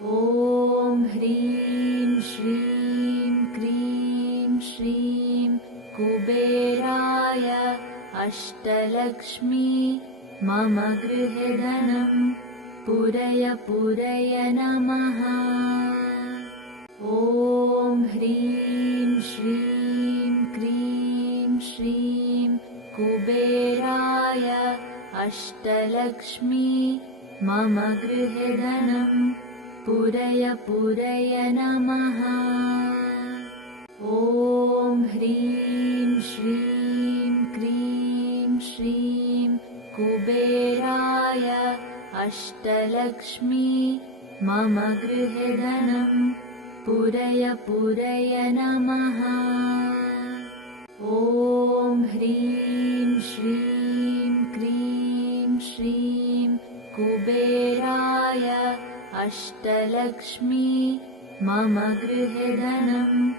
ॐ ह्रीं श्रीं क्रीं श्रीं कुबेराय अष्टलक्ष्मी मम गृहे धनं पूरय पूरय नमः। ॐ ह्रीं श्रीं क्रीं श्रीं कुबेराय अष्टलक्ष्मी मम गृहे धनं पूरय पूरय नमः। ॐ ह्रीं श्रीं क्रीं श्रीं कुबेराय अष्टलक्ष्मी मम गृहे धनं पूरय पूरय नमः। ॐ ह्रीं श्रीं क्रीं श्रीं कुबेराय अष्टलक्ष्मी मम गृहे धनं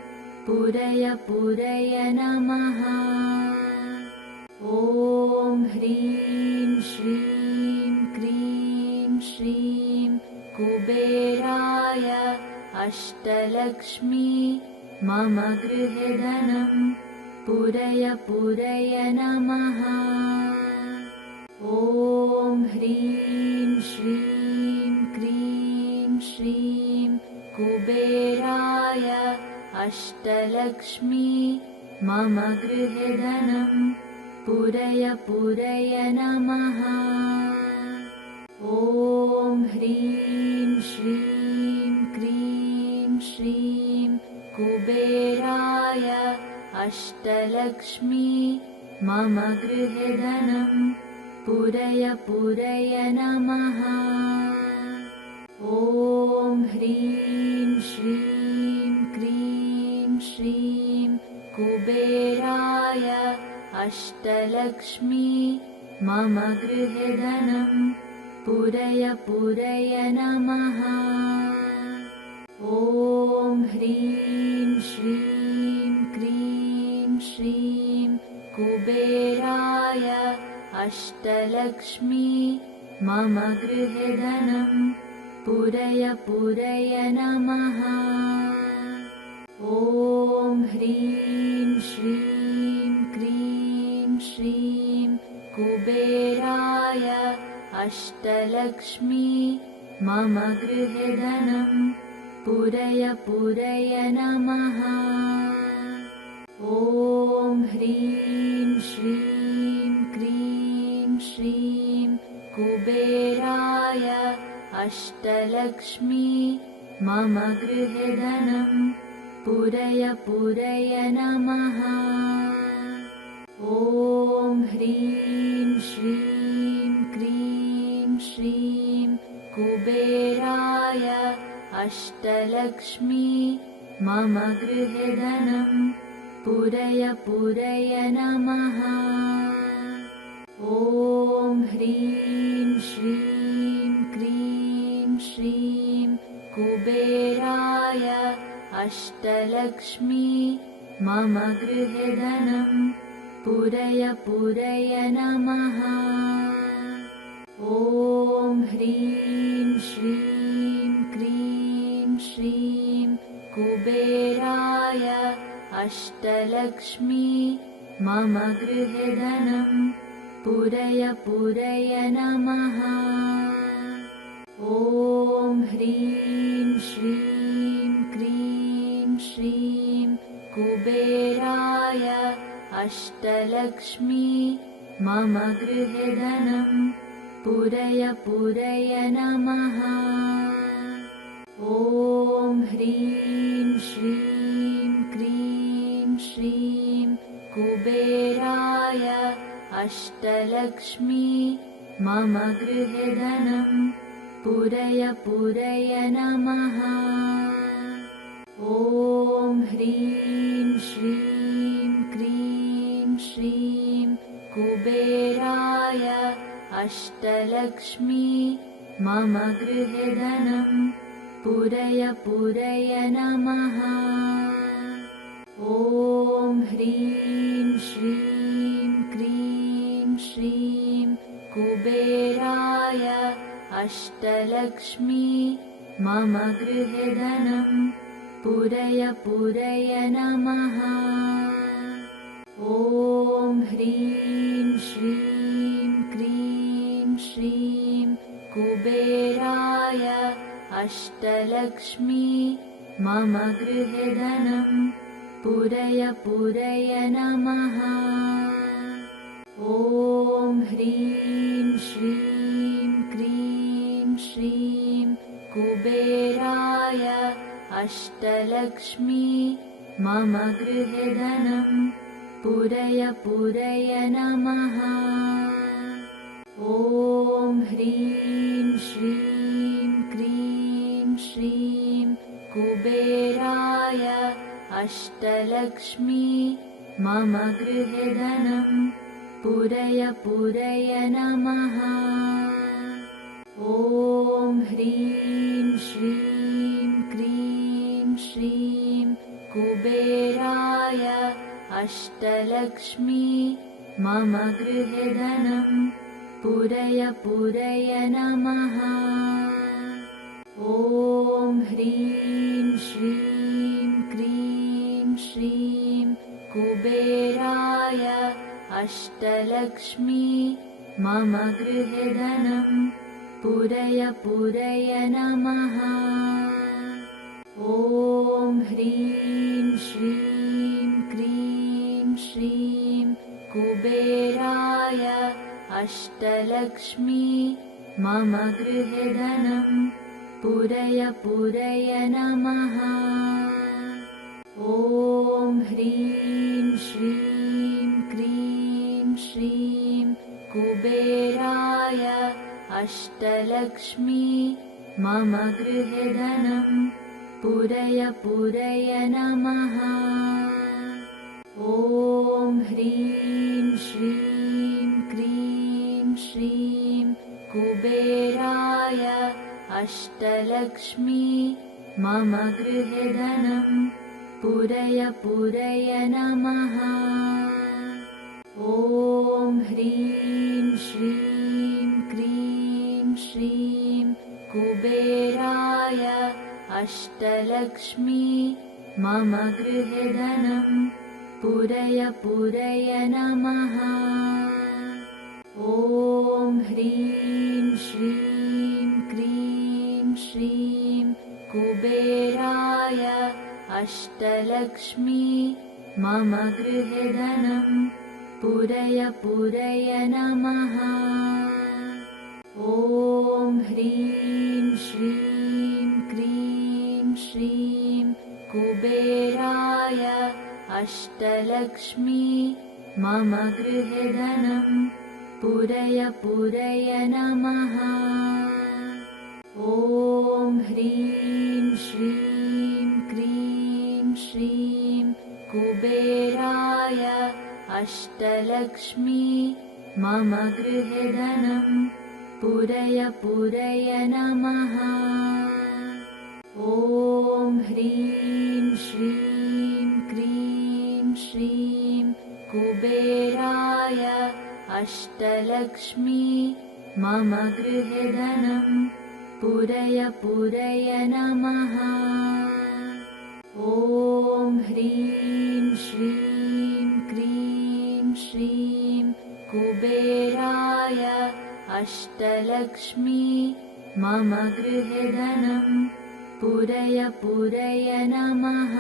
पूरय पूरय नमः। ॐ ह्रीं श्रीं क्रीं श्रीं कुबेराय अष्टलक्ष्मी मम गृहे धनं पूरय पूरय नमः। ॐ ह्रीं श्रीं क्रीं श्रीं कुबेराय अष्टलक्ष्मी मम गृहे धनं पूरय पूरय नमः। ॐ ह्रीं श्रीं क्रीं श्रीं कुबेराय अष्टलक्ष्मी मम गृहे धनं पूरय पूरय नमः। ॐ ह्रीं श्रीं क्रीं श्रीं कुबेराय अष्टलक्ष्मी मम गृहे धनं पूरय पूरय नमः। ॐ ह्रीं श्रीं क्रीं श्रीं कुबेराय अष्टलक्ष्मी मम गृहे धनं पूरय पूरय नमः। ॐ ह्रीं श्रीं क्रीं श्रीं कुबेराय अष्टलक्ष्मी मम गृहे धनं पूरय पूरय नमः। ॐ ह्रीं श्रीं क्रीं श्रीं कुबेराय अष्टलक्ष्मी मम गृहे धनं पूरय पूरय नमः। ॐ ह्रीं श्रीं क्रीं श्रीं कुबेराय अष्टलक्ष्मी मम गृहे धनं पूरय पूरय नमः। ॐ ह्रीं श्रीं क्रीं श्रीं कुबेराय अष्टलक्ष्मी मम गृहे धनं पूरय पूरय नमः। ॐ ह्रीं श्रीं क्रीं श्रीं कुबेराय अष्टलक्ष्मी मम गृहे धनं पूरय पूरय नमः। ॐ ह्रीं श्रीं क्रीं श्रीं कुबेराय अष्टलक्ष्मी मम गृहे धनं पूरय पूरय नमः। ॐ ह्रीं श्रीं क्रीं श्रीं कुबेराय अष्टलक्ष्मी मम गृहे धनं पूरय पूरय नमः। ॐ ह्रीं श्रीं क्रीं श्रीं कुबेराय अष्टलक्ष्मी मम गृहे धनं पूरय पूरय नमः। ॐ ह्रीं श्रीं क्रीं श्रीं कुबेराय अष्टलक्ष्मी मम गृहे धनं पूरय पूरय नमः। ॐ ह्रीं श्रीं क्रीं श्रीं कुबेराय अष्टलक्ष्मी मम गृहे धनं पूरय पूरय नमः। ॐ ह्रीं श्रीं क्रीं श्रीं कुबेराय अष्टलक्ष्मी मम गृहे धनं पूरय पूरय नमः। ॐ ह्रीं श्रीं क्रीं श्रीं कुबेराय अष्टलक्ष्मी मम गृहे धनं पूरय पूरय नमः। ॐ ह्रीं श्रीं क्रीं श्रीं कुबेराय अष्टलक्ष्मी मम गृहे धनं पूरय पूरय नमः। ॐ ह्रीं श्रीं क्रीं श्रीं कुबेराय अष्टलक्ष्मी मम गृहे धनं पूरय पूरय नमः। ॐ ह्रीं श्रीं क्रीं श्रीं कुबेराय अष्टलक्ष्मी मम गृहे धनं पूरय पूरय नमः। ॐ ह्रीं श्रीं क्रीं श्रीं कुबेराय अष्टलक्ष्मी मम गृहे धनं पूरय पूरय नमः। ॐ ह्रीं श्रीं क्रीं श्रीं कुबेराय अष्टलक्ष्मी मम गृहे धनं पूरय पूरय नमः। ॐ ह्रीं श्रीं क्रीं श्रीं कुबेराय अष्टलक्ष्मी मम गृहे धनं पूरय पूरय नमः। ॐ ह्रीं श्रीं क्रीं श्रीं कुबेराय अष्टलक्ष्मी मम गृहे धनं पूरय पूरय नमः। ॐ ह्रीं श्रीं क्रीं श्रीं कुबेराय अष्टलक्ष्मी मम गृहे धनं पूरय पूरय नमः। ॐ ह्रीं श्रीं क्रीं श्रीं कुबेराय अष्टलक्ष्मी मम गृहे धनं पूरय पूरय नमः। ॐ ह्रीं श्रीं क्रीं श्रीं कुबेराय अष्टलक्ष्मी मम गृहे धनं पूरय पूरय नमः। ॐ ह्रीं श्रीं क्रीं श्रीं कुबेराय अष्टलक्ष्मी मम गृहे धनं पूरय पूरय नमः।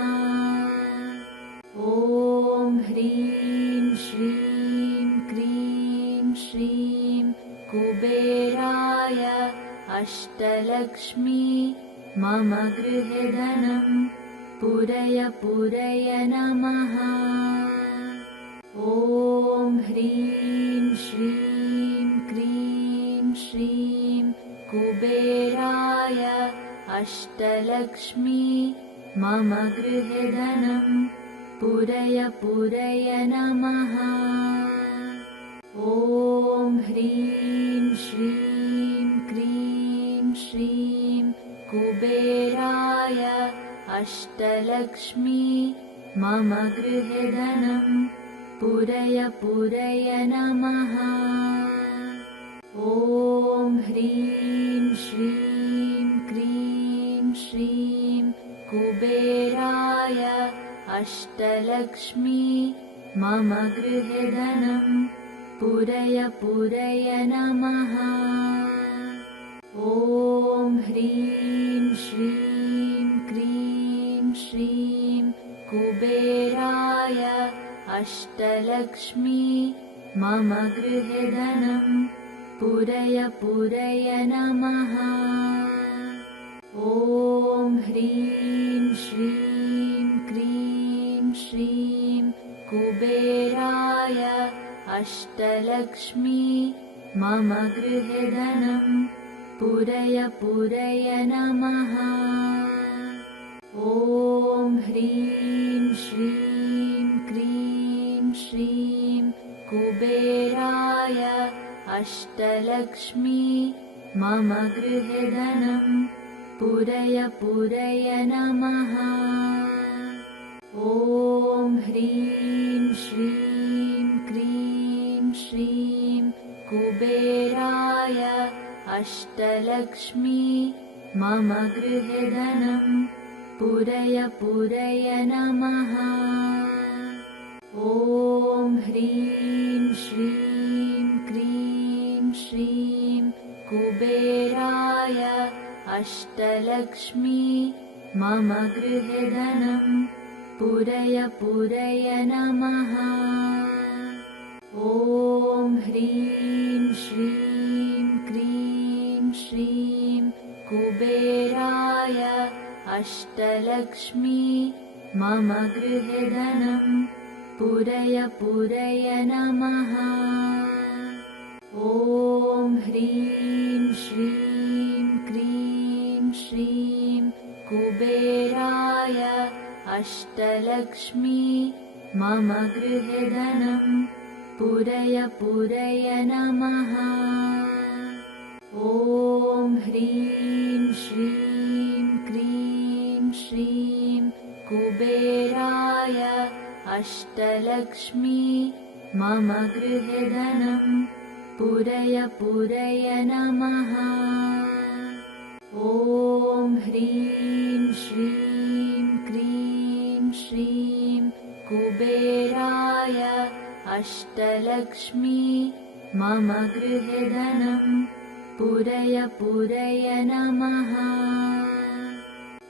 ॐ ह्रीं श्रीं क्रीं श्रीं कुबेराय अष्टलक्ष्मी मम गृहे धनं पूरय पूरय नमः। ॐ ह्रीं श्रीं क्रीं श्रीं कुबेराय अष्टलक्ष्मी मम गृहे धनं पूरय पूरय नमः। ॐ ह्रीं श्रीं क्रीं श्रीं कुबेराय अष्टलक्ष्मी मम गृहे धनं पूरय पूरय नमः। ॐ ह्रीं श्रीं क्रीं श्रीं कुबेराय अष्टलक्ष्मी मम गृहे धनं पूरय पूरय नमः। ॐ ह्रीं श्रीं क्रीं श्रीं कुबेराय अष्टलक्ष्मी मम गृहे धनं पूरय पूरय नमः। ॐ ह्रीं श्रीं क्रीं श्रीं कुबेराय अष्टलक्ष्मी मम गृहे धनं पूरय पूरय नमः। ॐ ह्रीं श्रीं क्रीं श्रीं कुबेराय अष्टलक्ष्मी मम गृहे धनं पूरय पूरय नमः। ॐ ह्रीं श्रीं क्रीं श्रीं कुबेराय अष्टलक्ष्मी मम गृहे धनं पूरय पूरय नमः। ॐ ह्रीं श्रीं क्रीं श्रीं कुबेराय अष्टलक्ष्मी मम गृहे धनं पूरय पूरय नमः। ॐ ह्रीं श्रीं क्रीं श्रीं कुबेराय अष्टलक्ष्मी मम गृहे धनं पूरय पूरय नमः। ॐ ह्रीं श्रीं क्रीं श्रीं कुबेराय अष्टलक्ष्मी मम गृहे धनं पूरय पूरय नमः। ॐ ह्रीं श्रीं क्रीं श्रीं कुबेराय अष्टलक्ष्मी मम गृहे धनं पूरय पूरय नमः। ॐ ह्रीं श्रीं क्रीं श्रीं कुबेराय अष्टलक्ष्मी मम गृहे धनं पूरय पूरय नमः।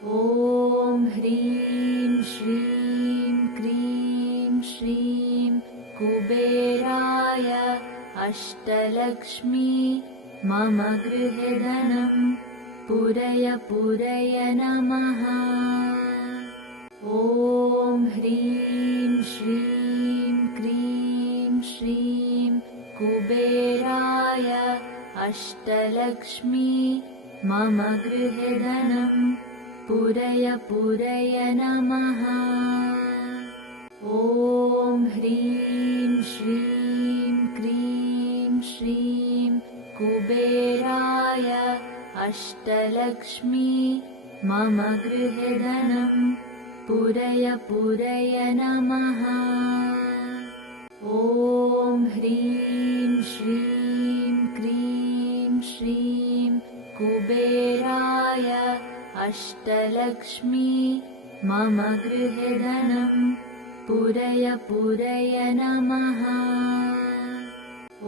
ॐ ह्रीं श्रीं क्रीं श्रीं कुबेराय अष्टलक्ष्मी मम गृहे धनं पूरय पूरय नमः। ॐ ह्रीं श्रीं क्रीं श्रीं कुबेराय अष्टलक्ष्मी मम गृहे धनं पूरय पूरय नमः। ॐ ह्रीं श्रीं क्रीं श्रीं कुबेराय अष्टलक्ष्मी मम गृहे धनं पूरय पूरय नमः। ॐ ह्रीं श्रीं क्रीं श्रीं कुबेराय अष्टलक्ष्मी मम गृहे धनं पूरय पूरय नमः।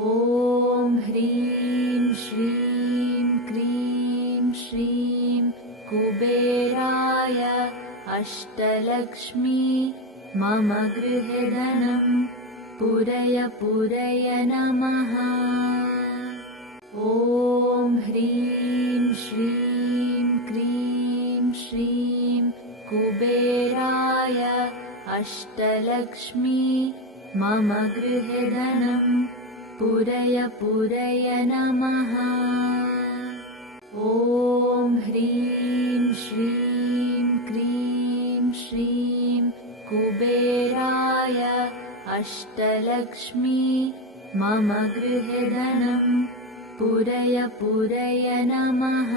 ॐ ह्रीं श्रीं क्रीं श्रीं कुबेराय अष्टलक्ष्मी मम गृहे धनं पूरय पूरय नमः। ॐ ह्रीं श्रीं क्रीं श्रीं कुबेराय अष्टलक्ष्मी मम गृहे धनं पूरय पूरय नमः। ॐ ह्रीं श्रीं क्रीं श्रीं कुबेराय अष्टलक्ष्मी मम गृहे धनं पूरय पूरय नमः।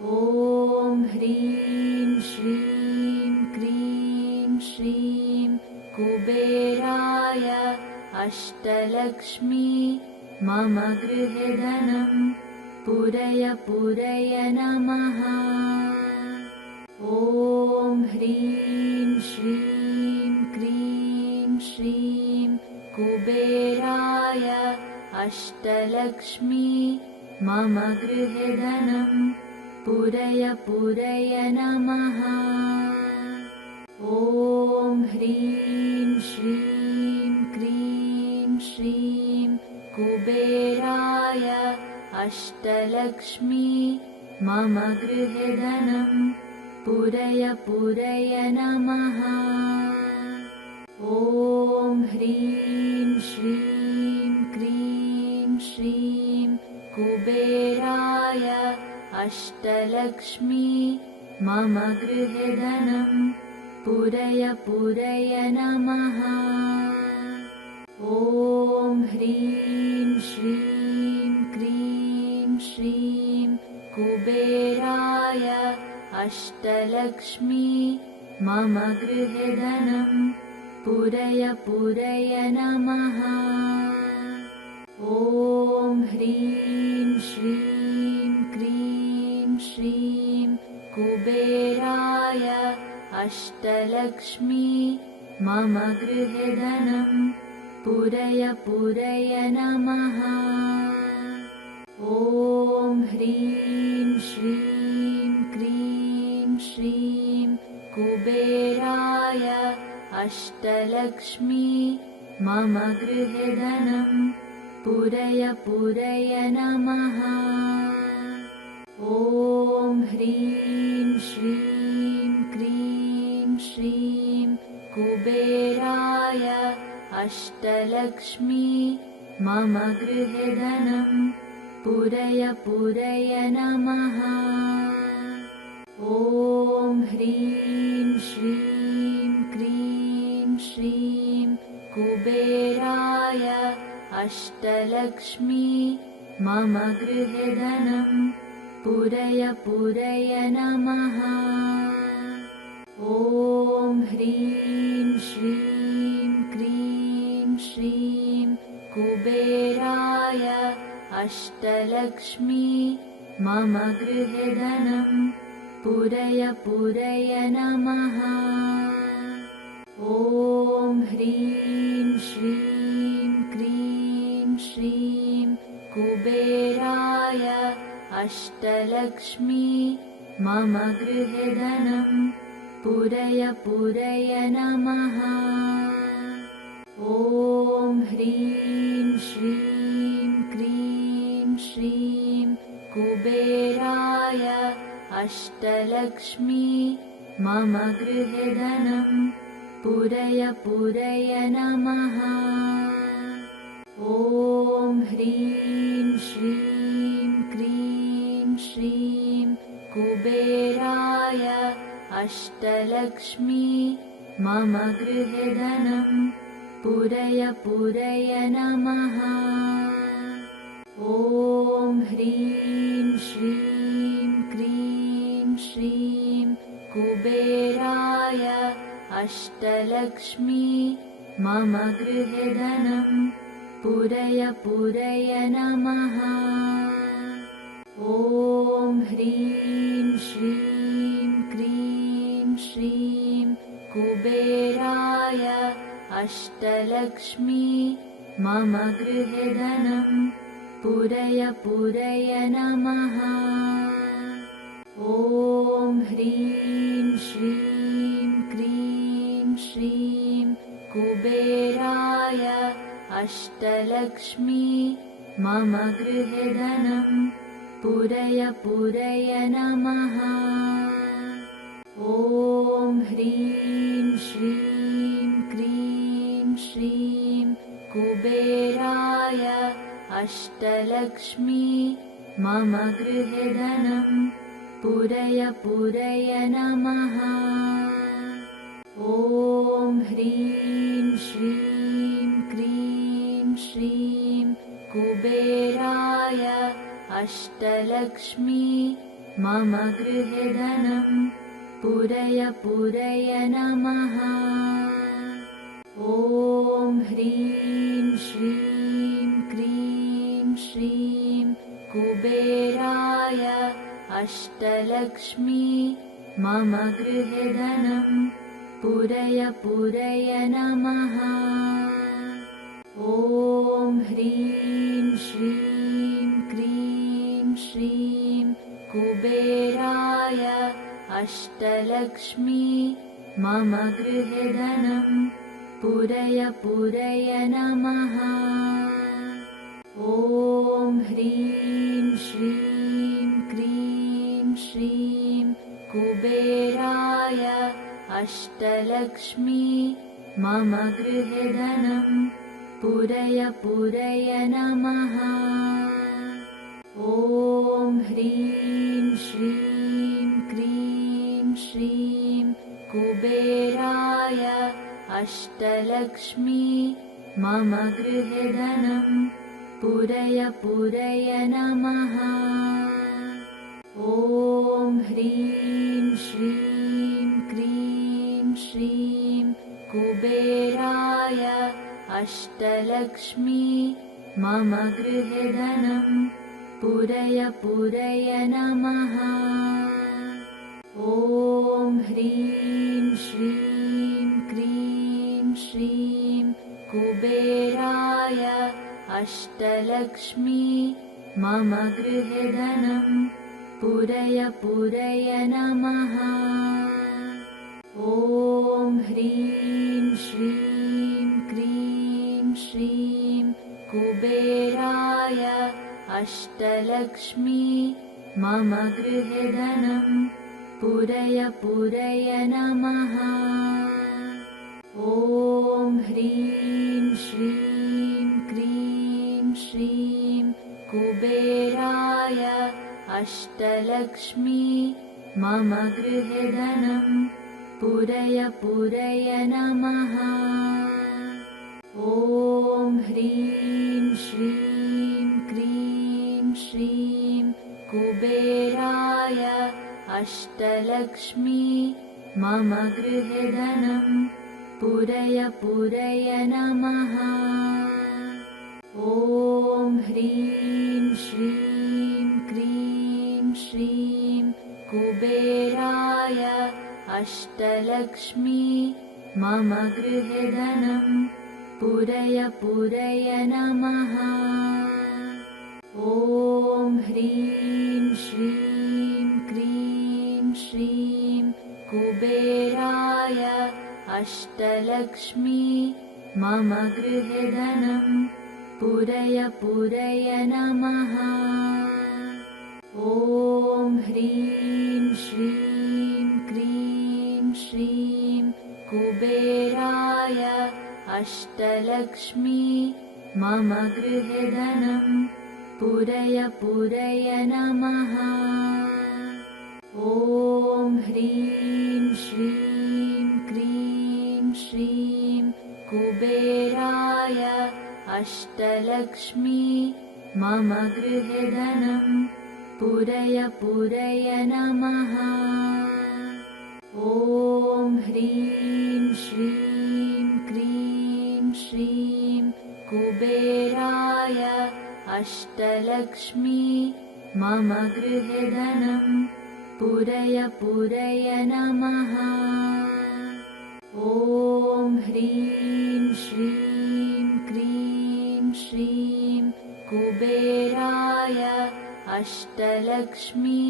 ॐ ह्रीं श्रीं क्रीं श्रीं कुबेराय अष्टलक्ष्मी मम गृहे धनं पूरय पूरय नमः। अष्टलक्ष्मी मम गृहे धनं पूरय पूरय नमः। ॐ ह्रीं श्रीं क्रीं श्रीं कुबेराय अष्टलक्ष्मी मम गृहे धनं पूरय पूरय नमः। ॐ ह्रीं श्रीं क्रीं श्रीं कुबेराय अष्टलक्ष्मी मम गृहे धनं पूरय पूरय नमः। ॐ ह्रीं श्रीं क्रीं श्रीं कुबेराय अष्टलक्ष्मी मम गृहे धनं पूरय पूरय नमः। ॐ ह्रीं श्रीं क्रीं श्रीं कुबेराय अष्टलक्ष्मी मम गृहे धनं पूरय पूरय नमः। ॐ ह्रीं श्रीं क्रीं श्रीं कुबेराय अष्टलक्ष्मी मम गृहे धनं पूरय पूरय नमः। ॐ ह्रीं श्रीं क्रीं श्रीं कुबेराय अष्टलक्ष्मी मम गृहे धनं पूरय पूरय नमः। ॐ ह्रीं श्रीं क्रीं श्रीं कुबेराय अष्टलक्ष्मी मम गृहे धनं पूरय पूरय नमः। ॐ ह्रीं श्रीं क्रीं श्रीं कुबेराय अष्टलक्ष्मी मम गृहे धनं पूरय पूरय नमः। ॐ ह्रीं श्रीं क्रीं श्रीं कुबेराय अष्टलक्ष्मी मम गृहे धनं पूरय पूरय नमः। ॐ ह्रीं श्रीं क्रीं श्रीं कुबेराय अष्टलक्ष्मी मम गृहे धनं पूरय पूरय नमः। ॐ ह्रीं श्रीं क्रीं श्रीं कुबेराय अष्टलक्ष्मी मम गृहे धनं पूरय पूरय नमः। ॐ ह्रीं श्रीं क्रीं श्रीं कुबेराय अष्टलक्ष्मी मम गृहे धनं पूरय पूरय नमः। ॐ ह्रीं श्रीं क्रीं श्रीं कुबेराय अष्टलक्ष्मी मम गृहे धनं पूरय पूरय नमः। ॐ ह्रीं श्रीं क्रीं श्रीं कुबेराय अष्टलक्ष्मी मम गृहे धनं पूरय पूरय नमः। ॐ ह्रीं श्रीं क्रीं श्रीं कुबेराय अष्टलक्ष्मी मम गृहे धनं पूरय पूरय नमः। ॐ ह्रीं श्रीं क्रीं श्रीं कुबेराय अष्टलक्ष्मी मम गृहे धनं पूरय पूरय नमः। ॐ ह्रीं श्रीं क्रीं श्रीं कुबेराय अष्टलक्ष्मी मम गृहे धनं पूरय पूरय नमः। ॐ ह्रीं श्रीं क्रीं श्रीं कुबेराय अष्टलक्ष्मी मम गृहे धनं पूरय पूरय नमः। ॐ ह्रीं श्रीं क्रीं श्रीं कुबेराय अष्टलक्ष्मी मम गृहे धनं पूरय पूरय नमः। ॐ ह्रीं श्रीं क्रीं श्रीं कुबेराय अष्टलक्ष्मी मम गृहे धनं पूरय पूरय नमः। ॐ ह्रीं श्रीं क्रीं श्रीं कुबेराय अष्टलक्ष्मी मम गृहे धनं पूरय पूरय नमः। ॐ ह्रीं श्रीं क्रीं श्रीं कुबेराय अष्टलक्ष्मी मम गृहे धनं पूरय पूरय नमः। ॐ ह्रीं श्रीं क्रीं श्रीं कुबेराय अष्टलक्ष्मी मम गृहे धनं पूरय पूरय नमः। ॐ ह्रीं श्रीं क्रीं श्रीं कुबेराय अष्टलक्ष्मी मम गृहे धनं पूरय पूरय नमः। ॐ ह्रीं श्रीं क्रीं श्रीं कुबेराय अष्टलक्ष्मी मम गृहे धनं पूरय पूरय नमः। ॐ ह्रीं श्रीं क्रीं श्रीं कुबेराय अष्टलक्ष्मी मम गृहे धनं पूरय पूरय नमः। ॐ ह्रीं श्रीं क्रीं श्रीं कुबेराय अष्टलक्ष्मी मम गृहे धनं पूरय पूरय नमः। ॐ ह्रीं श्रीं क्रीं श्रीं कुबेराय अष्टलक्ष्मी मम गृहे धनं पूरय पूरय नमः। ॐ ह्रीं श्रीं क्रीं श्रीं कुबेराय अष्टलक्ष्मी मम गृहे धनं पूरय पूरय नमः। ॐ ह्रीं श्रीं क्रीं श्रीं कुबेराय अष्टलक्ष्मी मम गृहे धनं पूरय पूरय नमः। ॐ ह्रीं श्रीं क्रीं श्रीं कुबेराय अष्टलक्ष्मी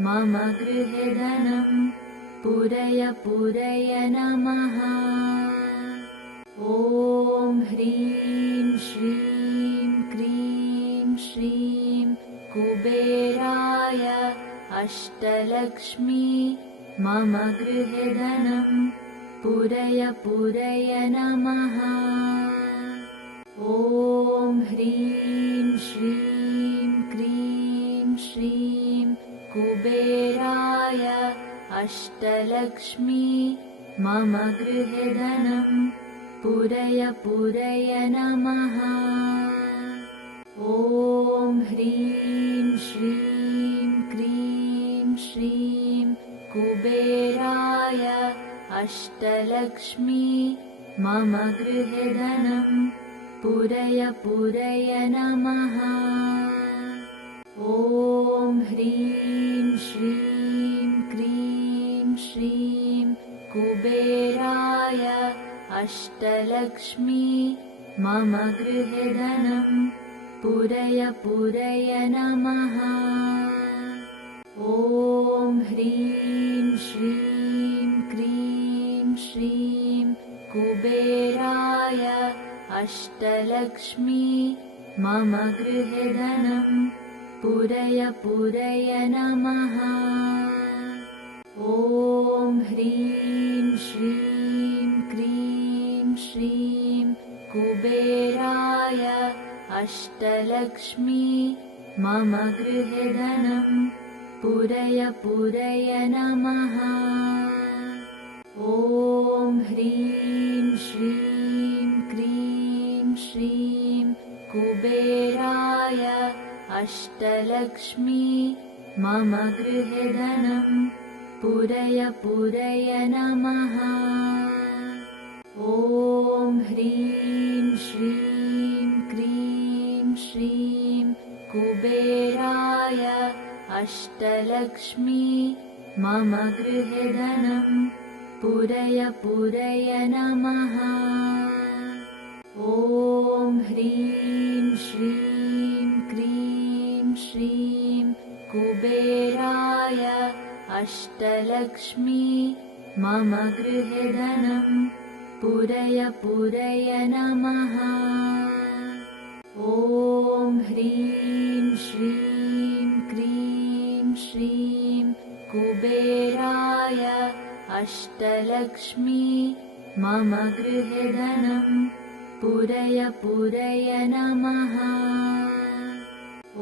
मम गृहे धनं पूरय पूरय नमः। ॐ ह्रीं श्रीं क्रीं श्रीं कुबेराय अष्टलक्ष्मी मम गृहे धनं पूरय पूरय नमः। ॐ ह्रीं श्रीं क्रीं श्रीं कुबेराय अष्टलक्ष्मी मम गृहे धनं पूरय पूरय नमः। ॐ ह्रीं श्रीं क्रीं श्रीं कुबेराय अष्टलक्ष्मी मम गृहे धनं पूरय पूरय नमः। ॐ ह्रीं श्रीं क्रीं श्रीं कुबेराय अष्टलक्ष्मी मम गृहे धनं पूरय पूरय नमः। ॐ ह्रीं श्रीं क्रीं श्रीं कुबेराय अष्टलक्ष्मी मम गृहे धनं पूरय पूरय नमः। ॐ ह्रीं श्रीं क्रीं श्रीं कुबेराय अष्टलक्ष्मी मम गृहे धनं पूरय पूरय नमः। ॐ ह्रीं श्रीं क्रीं श्रीं कुबेराय अष्टलक्ष्मी मम गृहे धनं पूरय पूरय नमः। ॐ ह्रीं श्रीं क्रीं श्रीं कुबेराय अष्टलक्ष्मी मम गृहे धनं पूरय पूरय नमः। ॐ ह्रीं श्रीं क्रीं श्रीं कुबेराय अष्टलक्ष्मी मम गृहे धनं पूरय पूरय नमः। ॐ ह्रीं श्रीं क्रीं श्रीं कुबेराय अष्टलक्ष्मी मम गृहे धनं पूरय पूरय नमः।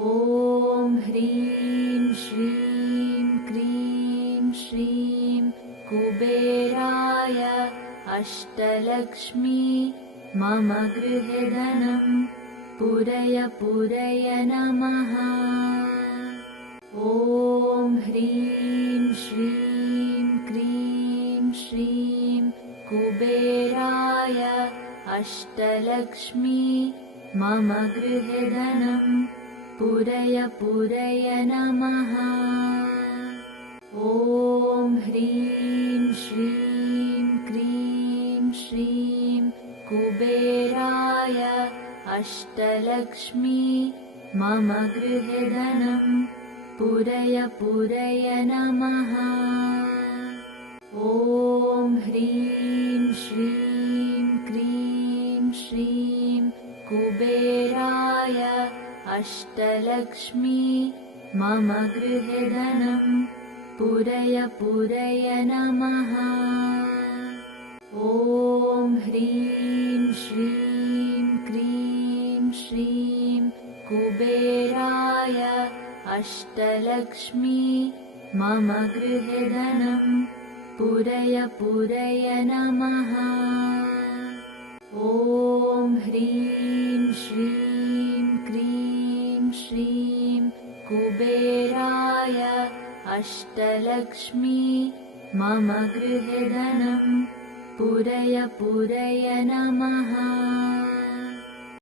ॐ ह्रीं श्रीं क्रीं श्रीं कुबेराय अष्टलक्ष्मी मम गृहे धनं पूरय पूरय नमः। ॐ ह्रीं श्रीं क्रीं श्रीं कुबेराय अष्टलक्ष्मी मम गृहे धनं पूरय पूरय नमः। ॐ ह्रीं श्रीं क्रीं श्रीं कुबेराय अष्टलक्ष्मी मम गृहे धनं पूरय पूरय नमः। ॐ ह्रीं श्रीं क्रीं श्रीं कुबेराय अष्टलक्ष्मी मम गृहे धनं पूरय पूरय नमः। ॐ ह्रीं श्रीं क्रीं श्रीं कुबेराय अष्टलक्ष्मी मम गृहे धनं पूरय पूरय नमः। ॐ ह्रीं श्रीं क्रीं श्रीं कुबेराय अष्टलक्ष्मी मम गृहे धनं पूरय पूरय नमः।